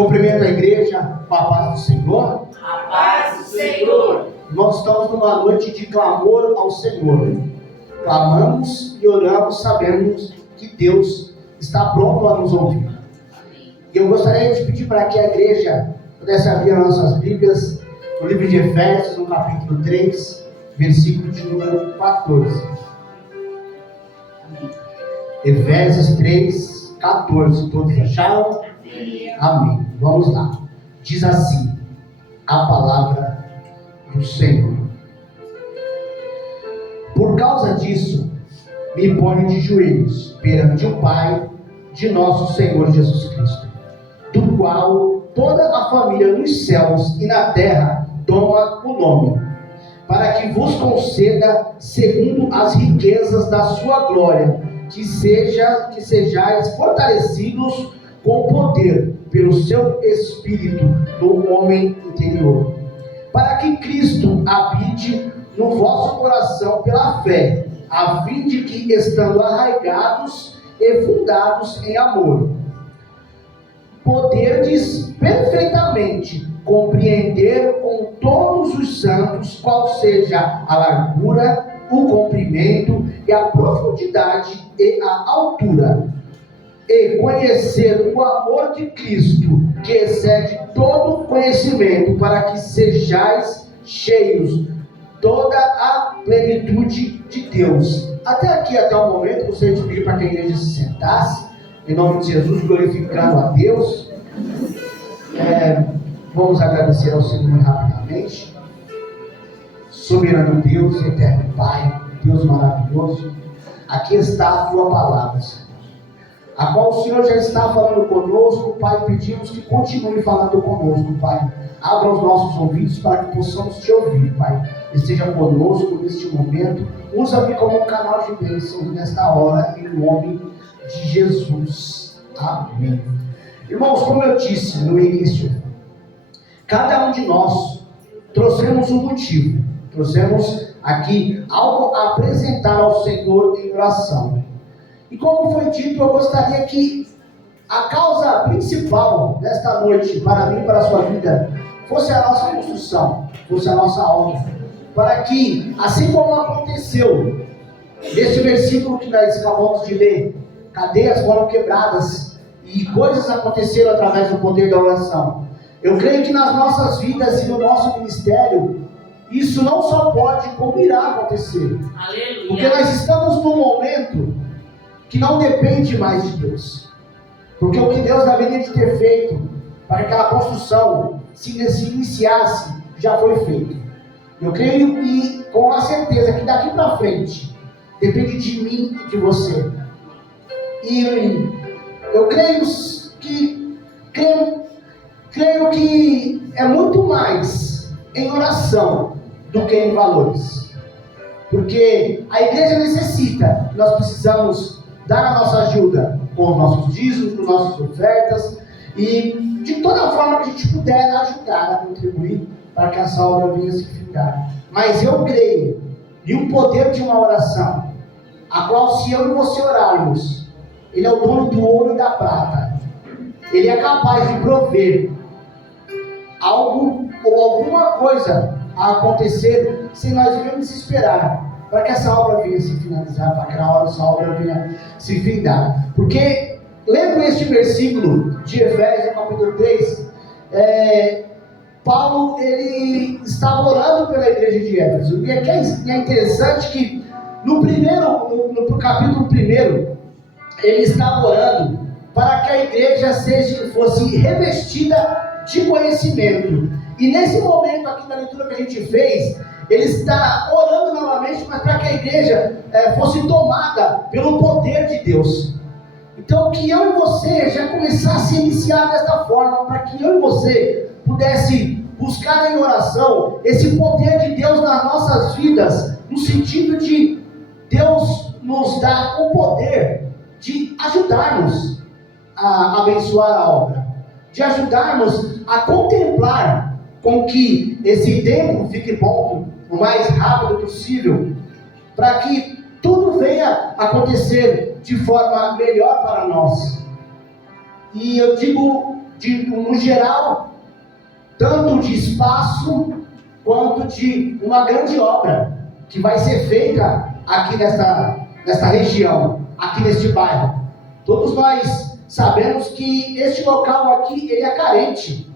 Cumprimento a igreja com a paz do Senhor. A paz do Senhor. Nós estamos numa noite de clamor ao Senhor. Clamamos e oramos, sabemos que Deus está pronto a nos ouvir. E eu gostaria de pedir para que a igreja pudesse abrir as nossas Bíblias no livro de Efésios, no capítulo 3, versículo de número 14. Efésios 3, 14. Todos acharam? Amém. Vamos lá. Diz assim a palavra do Senhor. Por causa disso, me ponho de joelhos perante o Pai de nosso Senhor Jesus Cristo, do qual toda a família nos céus e na terra toma o nome, para que vos conceda, segundo as riquezas da sua glória, que sejais fortalecidos com poder pelo seu Espírito no homem interior, para que Cristo habite no vosso coração pela fé, a fim de que, estando arraigados e fundados em amor, poderdes perfeitamente compreender com todos os santos qual seja a largura, o comprimento e a profundidade e a altura, e conhecer o amor de Cristo, que excede todo conhecimento, para que sejais cheios toda a plenitude de Deus. Até aqui, até o momento, gostaria de pedir para que a igreja se sentasse, em nome de Jesus, glorificando a Deus. Vamos agradecer ao Senhor rapidamente. Soberano Deus, eterno Pai, Deus maravilhoso, aqui está a tua palavra, Senhor, a qual o Senhor já está falando conosco. Pai, pedimos que continue falando conosco, Pai. Abra os nossos ouvidos para que possamos te ouvir, Pai. Esteja conosco neste momento. Usa-me como um canal de bênção nesta hora, em nome de Jesus. Amém. Irmãos, como eu disse no início, cada um de nós trouxemos um motivo. Trouxemos aqui algo a apresentar ao Senhor em oração. E como foi dito, eu gostaria que a causa principal desta noite, para mim e para a sua vida, fosse a nossa construção, fosse a nossa obra. Para que, assim como aconteceu neste versículo que nós acabamos de ler, cadeias foram quebradas e coisas aconteceram através do poder da oração. Eu creio que nas nossas vidas e no nosso ministério, isso não só pode, como irá acontecer. Aleluia. Porque nós estamos num momento que não depende mais de Deus. Porque o que Deus haveria de ter feito para que aquela construção se iniciasse, já foi feito. Eu creio e com a certeza que daqui para frente depende de mim e de você. E eu creio que é muito mais em oração do que em valores. Porque a igreja necessita, nós precisamos dar a nossa ajuda com os nossos dízimos, com nossas ofertas e de toda forma que a gente puder ajudar a contribuir para que essa obra venha se findar. Mas eu creio em um poder de uma oração, a qual, se eu e você orarmos, Ele é o dono do ouro e da prata. Ele é capaz de prover algo ou alguma coisa a acontecer sem nós devemos esperar, para que essa obra venha se finalizar, para que essa obra venha se findar. Porque, lendo este versículo de Efésios, capítulo 3, Paulo, ele estava orando pela igreja de Éfeso. E aqui é interessante que no capítulo 1, ele estava orando para que a igreja fosse revestida de conhecimento. E nesse momento aqui da leitura que a gente fez, ele está orando novamente, mas para que a igreja fosse tomada pelo poder de Deus. Então, que eu e você já começasse a iniciar desta forma, para que eu e você pudesse buscar em oração esse poder de Deus nas nossas vidas, no sentido de Deus nos dar o poder de ajudarmos a abençoar a obra, de ajudarmos a contemplar com que esse tempo fique bom o mais rápido possível, para que tudo venha acontecer de forma melhor para nós. E eu digo no geral, tanto de espaço quanto de uma grande obra que vai ser feita aqui nesta região, aqui neste bairro. Todos nós sabemos que este local aqui, ele é carente.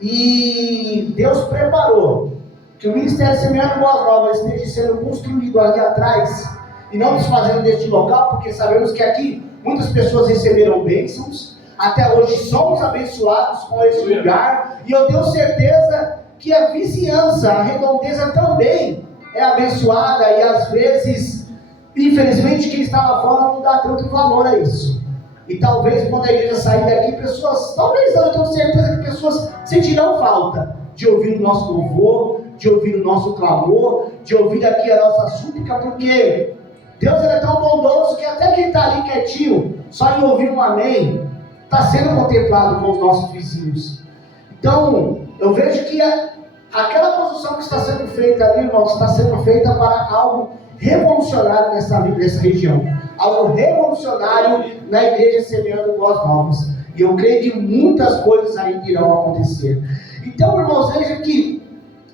E Deus preparou que o Ministério Semeando Boas Novas esteja sendo construído ali atrás e não desfazendo deste local, porque sabemos que aqui muitas pessoas receberam bênçãos. Até hoje somos abençoados com esse lugar, e eu tenho certeza que a vizinhança, a redondeza também é abençoada, e às vezes, infelizmente, quem está lá fora não dá tanto valor a isso. E talvez quando a igreja sair daqui, pessoas, talvez não, eu tenho certeza que pessoas sentirão falta de ouvir o nosso louvor, de ouvir o nosso clamor, de ouvir aqui a nossa súplica, porque Deus é tão bondoso que até quem está ali quietinho, só em ouvir um amém, está sendo contemplado com os nossos vizinhos. Então, eu vejo que aquela construção que está sendo feita ali, irmãos, está sendo feita para algo revolucionário nessa região. Algo revolucionário na igreja Semeando Boas Novas. E eu creio que muitas coisas ainda irão acontecer. Então, irmãos, veja que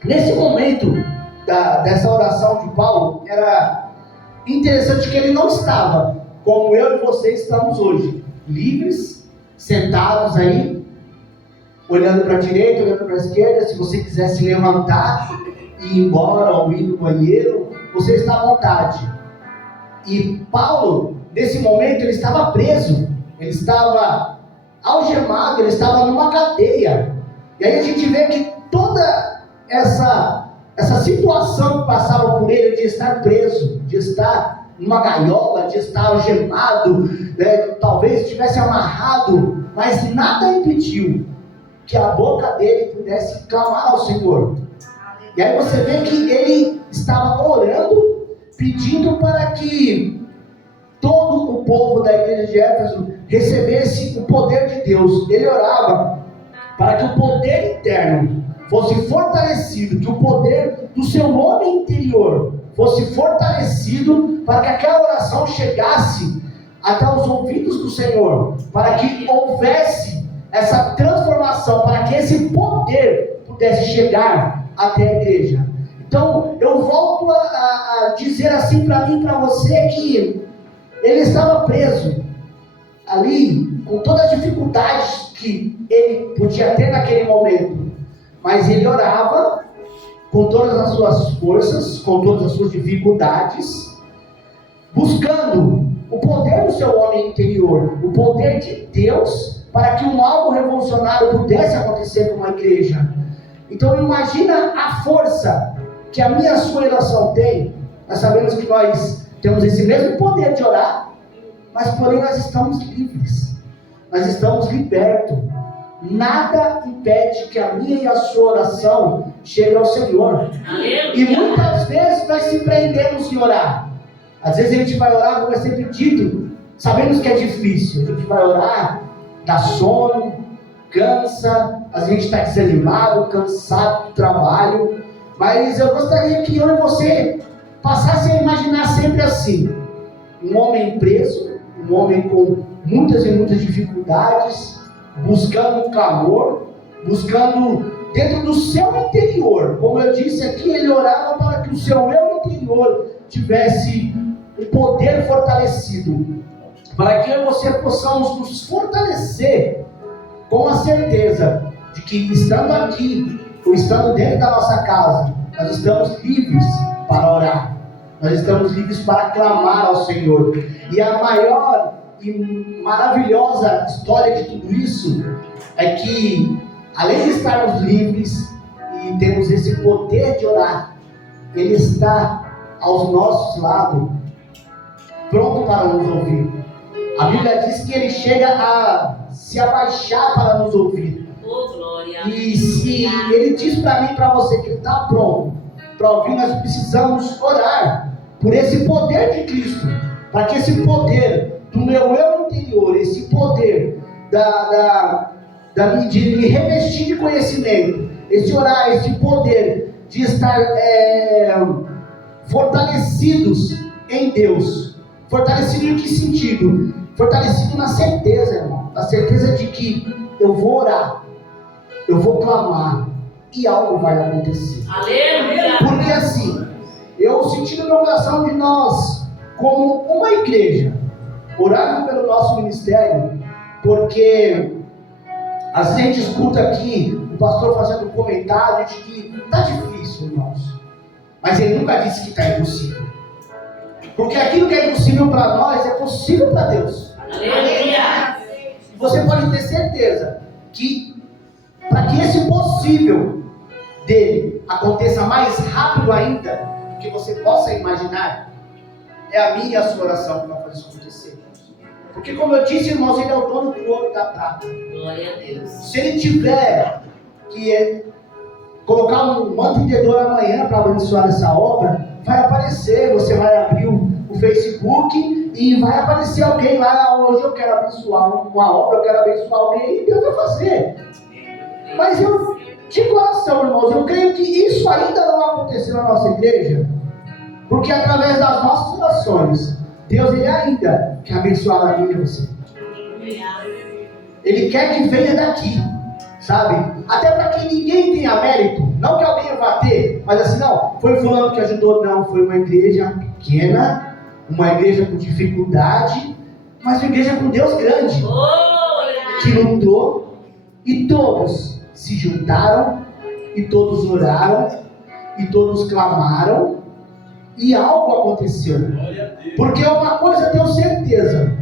nesse momento dessa oração de Paulo, era interessante que ele não estava como eu e você estamos hoje, livres, sentados aí, olhando para a direita, olhando para a esquerda. Se você quiser se levantar e ir embora ou ir no banheiro, você está à vontade. E Paulo, nesse momento, ele estava preso, ele estava algemado, ele estava numa cadeia. E aí a gente vê que toda essa situação que passava por ele de estar preso, de estar numa gaiola, de estar algemado, talvez estivesse amarrado, mas nada impediu que a boca dele pudesse clamar ao Senhor. E aí você vê que ele estava orando, pedindo para que todo o povo da igreja de Éfeso recebesse o poder de Deus. Ele orava para que o poder interno fosse fortalecido, que o poder do seu homem interior fosse fortalecido, para que aquela oração chegasse até os ouvidos do Senhor, para que houvesse essa transformação, para que esse poder pudesse chegar até a igreja. Então, eu volto a dizer assim para mim e para você, que ele estava preso ali, com todas as dificuldades que ele podia ter naquele momento, mas ele orava com todas as suas forças, com todas as suas dificuldades, buscando o poder do seu homem interior, o poder de Deus, para que algo revolucionário pudesse acontecer com a igreja. Então imagina a força que a minha e a sua oração tem. Nós sabemos que nós temos esse mesmo poder de orar, mas porém nós estamos livres, nós estamos libertos. Nada impede que a minha e a sua oração chegue ao Senhor. E muitas vezes nós se prendemos em orar. Às vezes a gente vai orar, como é sempre dito, sabemos que é difícil. A gente vai orar, dá sono, cansa, às vezes a gente está desanimado, cansado do trabalho. Mas eu gostaria que eu e você passasse a imaginar sempre assim: um homem preso, um homem com muitas e muitas dificuldades, buscando um clamor, buscando dentro do seu interior. Como eu disse aqui, ele orava para que o seu eu interior tivesse um poder fortalecido, para que eu e você possamos nos fortalecer com a certeza de que, estando aqui ou estando dentro da nossa casa, nós estamos livres para orar, nós estamos livres para clamar ao Senhor. E a maior e maravilhosa história de tudo isso é que, além de estarmos livres e termos esse poder de orar, Ele está aos nossos lados, pronto para nos ouvir. A Bíblia diz que Ele chega a se abaixar para nos ouvir. E se Ele diz para mim e para você que Ele está pronto para ouvir, nós precisamos orar por esse poder de Cristo, para que esse poder do meu eu interior, esse poder de me revestir de conhecimento, esse orar, esse poder de estar fortalecidos em Deus. Fortalecido em que sentido? Fortalecido na certeza, irmão, na certeza de que eu vou eu vou clamar e algo vai acontecer. Aleluia. Porque assim, eu senti no meu coração de nós, como uma igreja, orando pelo nosso ministério, porque às vezes a gente escuta aqui o pastor fazendo um comentário de que está difícil, irmãos, mas ele nunca disse que está impossível, porque aquilo que é impossível para nós é possível para Deus. Aleluia. Você pode ter certeza que para que esse possível dele aconteça mais rápido ainda do que você possa imaginar, é a minha e a sua oração que vai fazer isso acontecer. Porque, como eu disse, irmãos, ele é o dono do ouro e da prata. Glória a Deus. Se ele tiver que colocar um mantenedor amanhã para abençoar essa obra, vai aparecer. Você vai abrir o Facebook e vai aparecer alguém lá. Hoje eu quero abençoar uma obra, eu quero abençoar alguém, e Deus vai fazer. Mas eu, de coração, irmãos, eu creio que isso ainda não aconteceu na nossa igreja, porque através das nossas orações, Deus ele ainda quer abençoar a mim e você. Ele quer que venha daqui, sabe? Até para que ninguém tenha mérito, não que alguém vá ter, mas assim, não, foi fulano que ajudou, não, foi uma igreja pequena, uma igreja com dificuldade, mas uma igreja com Deus grande, que lutou, e todos se juntaram, e todos oraram, e todos clamaram, e algo aconteceu. Porque uma coisa eu tenho certeza,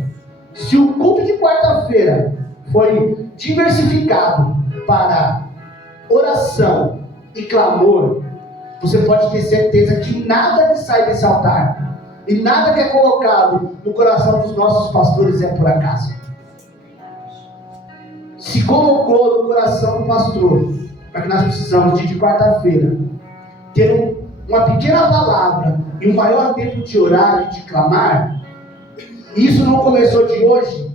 se o culto de quarta-feira foi diversificado para oração e clamor, você pode ter certeza que nada que sai desse altar e nada que é colocado no coração dos nossos pastores é por acaso. Se colocou no coração do pastor, para que nós precisamos de quarta-feira ter uma pequena palavra e um maior tempo de orar e de clamar, isso não começou de hoje.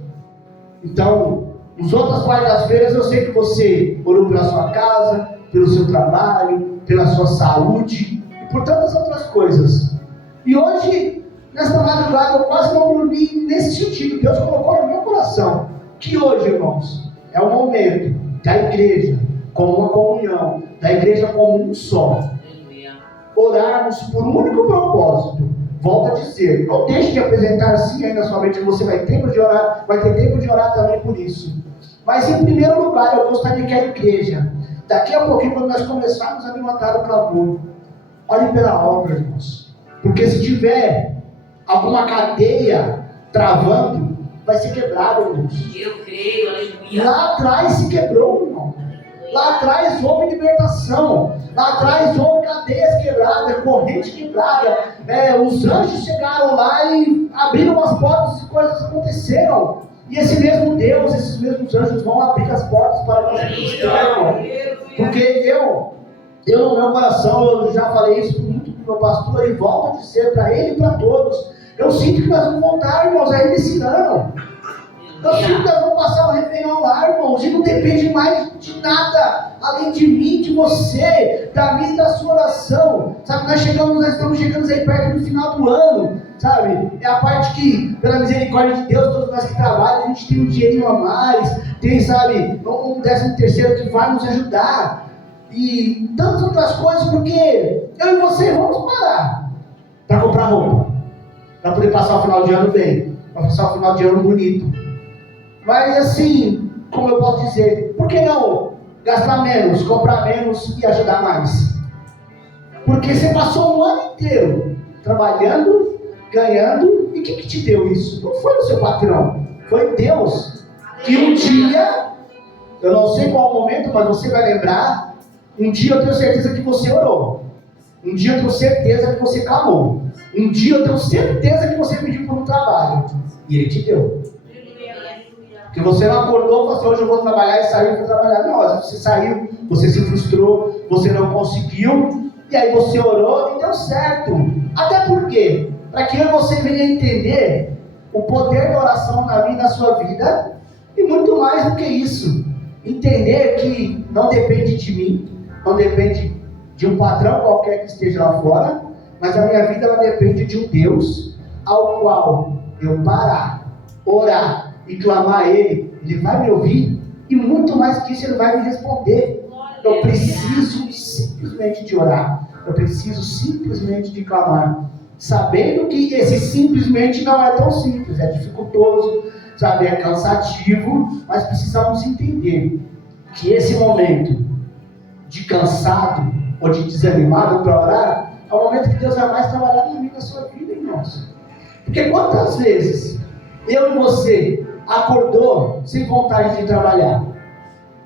Então, nas outras quartas-feiras eu sei que você orou pela sua casa, pelo seu trabalho, pela sua saúde e por tantas outras coisas. E hoje, nesta madrugada, eu quase não dormi nesse sentido. Deus colocou no meu coração que hoje, irmãos, é o momento da igreja como uma comunhão, da igreja como um só, orarmos por um único propósito. Volto a dizer, não deixe de apresentar assim aí na sua mente que você vai ter tempo de orar, vai ter tempo de orar também por isso. Mas em primeiro lugar, eu gostaria que a igreja, daqui a pouquinho, quando nós começarmos a levantar o clamor, olhe pela obra, irmãos. Porque se tiver alguma cadeia travando, vai ser quebrado, irmãos. Eu creio, aleluia. Lá atrás se quebrou, irmão. Lá atrás houve libertação. Lá atrás houve cadeias quebradas, corrente quebrada. Os anjos chegaram lá e abriram as portas e coisas aconteceram. E esse mesmo Deus, esses mesmos anjos vão abrir as portas para nós. Porque eu no meu coração, eu já falei isso muito para o meu pastor e volto a dizer para ele e para todos. Eu sinto que nós vamos voltar, irmãos, ainda esse ano. Eu sinto que nós vamos passar o Réveillon lá, irmãos, e não depende mais de nada, além de mim, de você, da minha e da sua oração, sabe, nós estamos chegando aí perto do final do ano, sabe, é a parte que, pela misericórdia de Deus, todos nós que trabalham, a gente tem um dinheirinho a mais, tem, sabe, um 13º que vai nos ajudar, e tantas outras coisas, porque eu e você vamos parar, para comprar roupa, para poder passar o final de ano bem, para passar o final de ano bonito. Mas assim, como eu posso dizer, por que não gastar menos, comprar menos e ajudar mais? Porque você passou um ano inteiro trabalhando, ganhando, e o que te deu isso? Não foi o seu patrão, foi Deus. Que um dia, eu não sei qual momento, mas você vai lembrar, um dia eu tenho certeza que você orou. Um dia eu tenho certeza que você clamou. Um dia eu tenho certeza que você pediu por um trabalho. E Ele te deu. Que você não acordou e falou assim, hoje eu vou trabalhar, e saiu e foi trabalhar. Não, você saiu, você se frustrou, você não conseguiu, e aí você orou e deu certo. Até porque, para que eu e você venha entender o poder da oração na minha e na sua vida, e muito mais do que isso, entender que não depende de mim, não depende de um patrão qualquer que esteja lá fora, mas a minha vida ela depende de um Deus ao qual eu parar, orar e clamar a Ele, Ele vai me ouvir, E muito mais que isso Ele vai me responder. Eu preciso simplesmente de orar. Eu preciso simplesmente de clamar. Sabendo que esse simplesmente não é tão simples, é dificultoso, sabe, é cansativo, mas precisamos entender que esse momento de cansado ou de desanimado para orar é o momento que Deus vai mais trabalhar na minha, na sua vida, irmãos. Porque quantas vezes eu e você acordou sem vontade de trabalhar?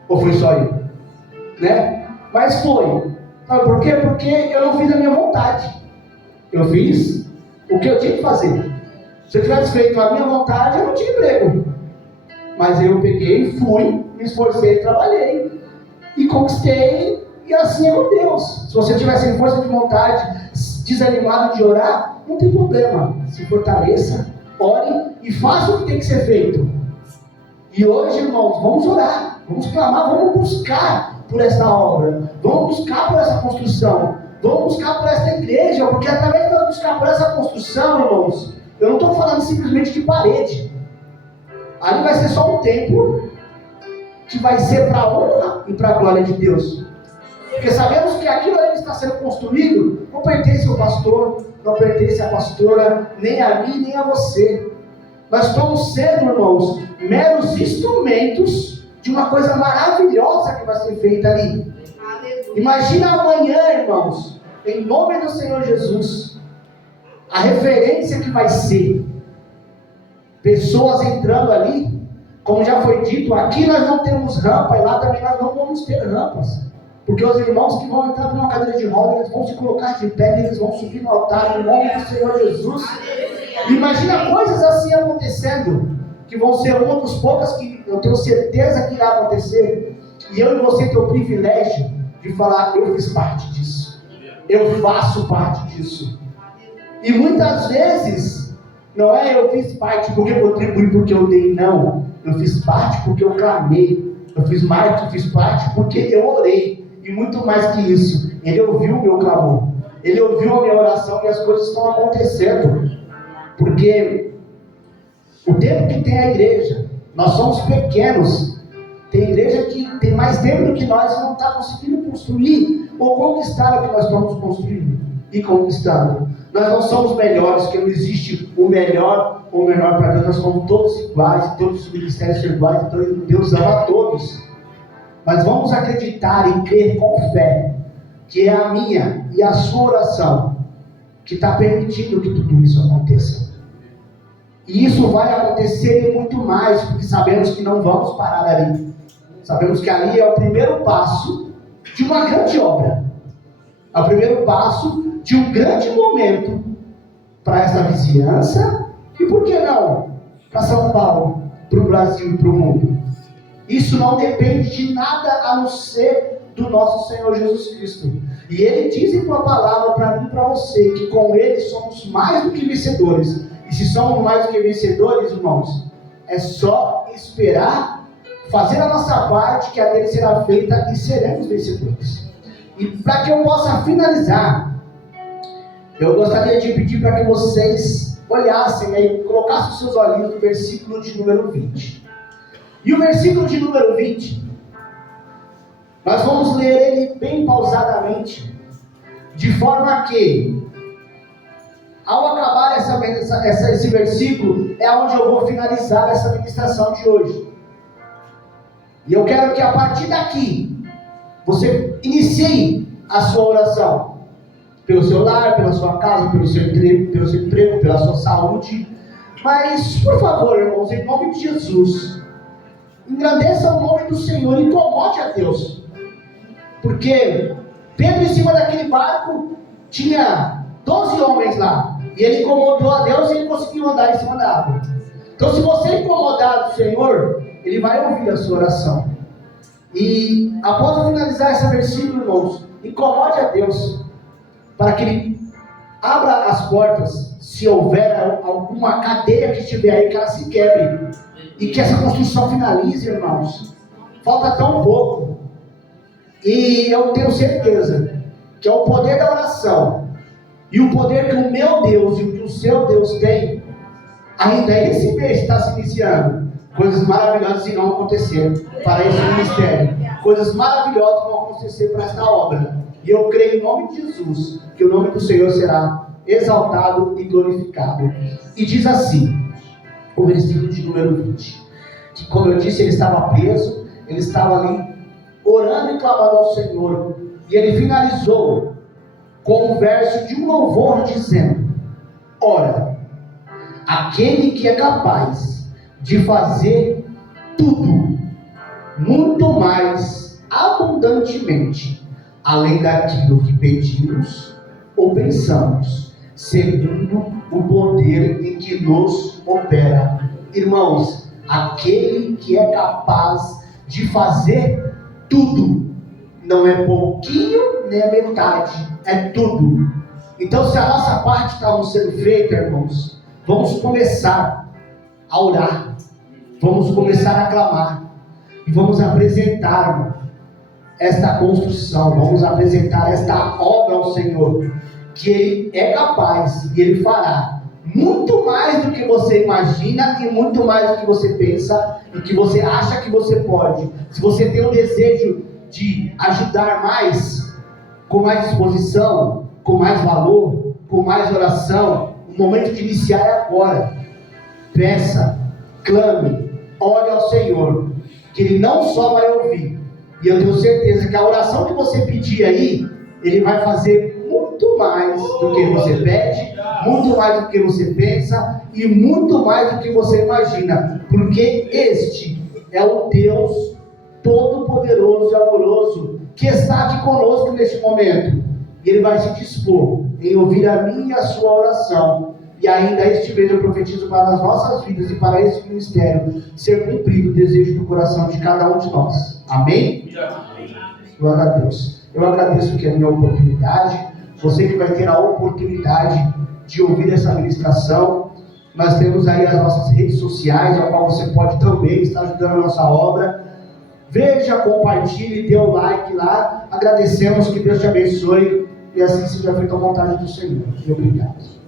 Ou foi só eu? Né? Mas foi. Sabe por quê? Porque eu não fiz a minha vontade. Eu fiz o que eu tinha que fazer. Se eu tivesse feito a minha vontade, eu não tinha emprego. Mas eu peguei, fui, me esforcei, trabalhei e conquistei, e assim é com Deus. Se você tiver sem força de vontade, desanimado de orar, não tem problema. Se fortaleça, ore e faça o que tem que ser feito. E hoje, irmãos, vamos orar, vamos clamar, vamos buscar por esta obra, vamos buscar por essa construção, vamos buscar por esta igreja, porque através de nós buscar por essa construção, irmãos, eu não estou falando simplesmente de parede. Ali vai ser só um templo que vai ser para a honra e para a glória de Deus. Porque sabemos que aquilo ali que está sendo construído não pertence ao pastor, não pertence à pastora, nem a mim, nem a você. Nós estamos sendo, irmãos, meros instrumentos de uma coisa maravilhosa que vai ser feita ali. Imagina amanhã, irmãos, em nome do Senhor Jesus, a referência que vai ser. Pessoas entrando ali, como já foi dito, aqui nós não temos rampa e lá também nós não vamos ter rampas. Porque os irmãos que vão entrar por uma cadeira de roda, eles vão se colocar de pé, eles vão subir no altar em nome do Senhor Jesus. Imagina coisas assim acontecendo, que vão ser uma dos poucas que eu tenho certeza que irá acontecer. E eu e você temos o privilégio de falar, eu fiz parte disso. Eu faço parte disso. E muitas vezes, não é eu fiz parte porque eu contribuí, porque eu dei, não. Eu fiz parte porque eu clamei. Eu fiz parte porque eu orei. E muito mais que isso, Ele ouviu o meu clamor. Ele ouviu a minha oração e as coisas estão acontecendo. Porque o tempo que tem a igreja, nós somos pequenos. Tem igreja que tem mais tempo do que nós e não está conseguindo construir ou conquistar o que nós estamos construindo e conquistando. Nós não somos melhores, porque não existe o melhor ou o menor para Deus. Nós somos todos iguais, todos os ministérios são iguais, então Deus ama a todos. Mas vamos acreditar e crer com fé que é a minha e a sua oração que está permitindo que tudo isso aconteça. E isso vai acontecer e muito mais, porque sabemos que não vamos parar ali. Sabemos que ali é o primeiro passo de uma grande obra. É o primeiro passo de um grande momento para essa vizinhança e, por que não, para São Paulo, para o Brasil e para o mundo. Isso não depende de nada a não ser do nosso Senhor Jesus Cristo. E Ele diz em tua palavra para mim e para você que com Ele somos mais do que vencedores. E se somos mais do que vencedores, irmãos, é só esperar, fazer a nossa parte, que a dele será feita e seremos vencedores. E para que eu possa finalizar, eu gostaria de pedir para que vocês olhassem aí, colocassem os seus olhinhos no versículo de número 20. E o versículo de número 20, nós vamos ler ele bem pausadamente, de forma que, ao acabar esse versículo, é onde eu vou finalizar essa ministração de hoje. E eu quero que a partir daqui, você inicie a sua oração, pelo seu lar, pela sua casa, pelo seu emprego, pela sua saúde. Mas, por favor, irmãos, em nome de Jesus, engrandeça o nome do Senhor e incomode a Deus. Porque Pedro, em cima daquele barco, tinha 12 homens lá. E ele incomodou a Deus e ele conseguiu andar em cima da água. Então, se você incomodar o Senhor, Ele vai ouvir a sua oração. E após eu finalizar esse versículo, irmãos, incomode a Deus, para que Ele abra as portas, se houver alguma cadeia que estiver aí, que ela se quebre. E que essa construção finalize, irmãos. Falta tão pouco. E eu tenho certeza que é o poder da oração e o poder que o meu Deus e o que o seu Deus tem, ainda esse mês está se iniciando, Coisas maravilhosas irão acontecer para esse ministério. Coisas maravilhosas vão acontecer para esta obra. E eu creio em nome de Jesus que o nome do Senhor será exaltado e glorificado. E diz assim, o versículo de número 20, que como eu disse, ele estava preso, ele estava ali orando e clamando ao Senhor. E ele finalizou com um verso de um louvor dizendo: ora, aquele que é capaz de fazer tudo, muito mais abundantemente, além daquilo que pedimos ou pensamos, segundo o poder em que nos opera. Irmãos, aquele que é capaz de fazer tudo, não é pouquinho nem é metade, é tudo. Então, se a nossa parte está sendo feita, irmãos, vamos começar a orar, vamos começar a clamar e vamos apresentar esta construção, vamos apresentar esta obra ao Senhor, que Ele é capaz e Ele fará muito mais do que você imagina e muito mais do que você pensa e que você acha que você pode. Se você tem o desejo de ajudar mais, com mais disposição, com mais valor, com mais oração, o momento de iniciar é agora. Peça, clame, ore ao Senhor, que Ele não só vai ouvir, e eu tenho certeza que a oração que você pedir aí, Ele vai fazer muito mais do que você pede, muito mais do que você pensa e muito mais do que você imagina, porque este é o Deus Todo-Poderoso e amoroso que está aqui conosco neste momento, e Ele vai se dispor em ouvir a minha e a sua oração. E ainda este mês eu profetizo para as nossas vidas e para esse ministério ser cumprido o desejo do coração de cada um de nós. Amém? Glória a Deus. Eu agradeço que é a minha oportunidade, você que vai ter a oportunidade de ouvir essa ministração. Nós temos aí as nossas redes sociais, a qual você pode também estar ajudando a nossa obra. Veja, compartilhe, dê um like lá. Agradecemos, que Deus te abençoe e assim seja feita a vontade do Senhor. E obrigado.